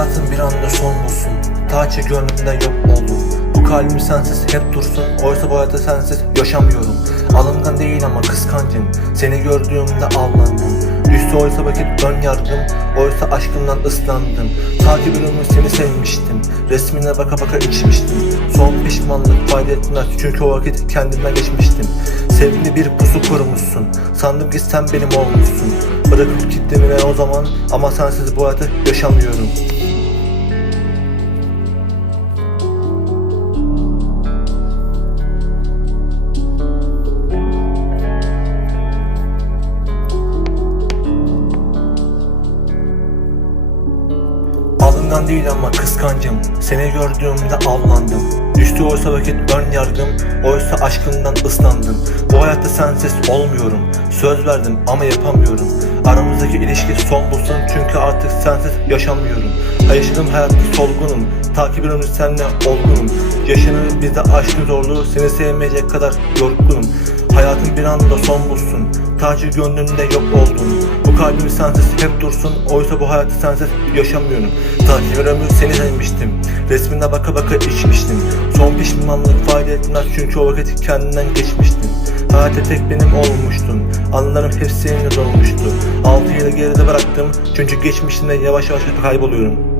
Hayatın bir anda son bulsun. Ta ki gönlümde yok oldun Bu kalbim sensiz hep dursun. Oysa bu hayatta sensiz yaşamıyorum. Alımdan değil ama kıskancım. Seni gördüğümde avlandım. Düştü oysa vakit ön yargım. Oysa aşkından ıslandım. Takip ürünü seni sevmiştim. Resmine baka baka içmiştim. Son pişmanlık fayda etmez. Çünkü o vakit kendimden geçmiştim. Sevgili bir pusu kurmuşsun. Sandım ki sen benim olmuşsun. Bırakıp gittim o zaman. Ama sensiz bu hayatı yaşamıyorum Alından değil ama kıskancım. Seni gördüğümde avlandım. Düştü oysa vakit ön yargım Oysa aşkından ıslandım. Bu hayatta sensiz olmuyorum. Söz verdim ama yapamıyorum. Aramızdaki ilişki son bulsun Çünkü artık sensiz yaşamıyorum. Yaşadığım hayatta solgunum Takip ediyorum seninle olgunum. Yaşanır bizde aşkın zorluğu Seni sevmeyecek kadar yorgunum. Hayatın bir anda son bulsun Ta ki gönlümde yok oldun kalbim sensiz hep dursun. Oysa bu hayatı sensiz yaşamıyorum. Takip ömrü seni sevmiştim. Resmine baka baka içmiştim. Son pişmanlık fayda etmez Çünkü o vakit kendinden geçmiştim Hayatta tek benim olmuştun. Anılarım hep seninle dolmuştu. Altı yılı geride bıraktım. Çünkü geçmişinde yavaş yavaş kayboluyorum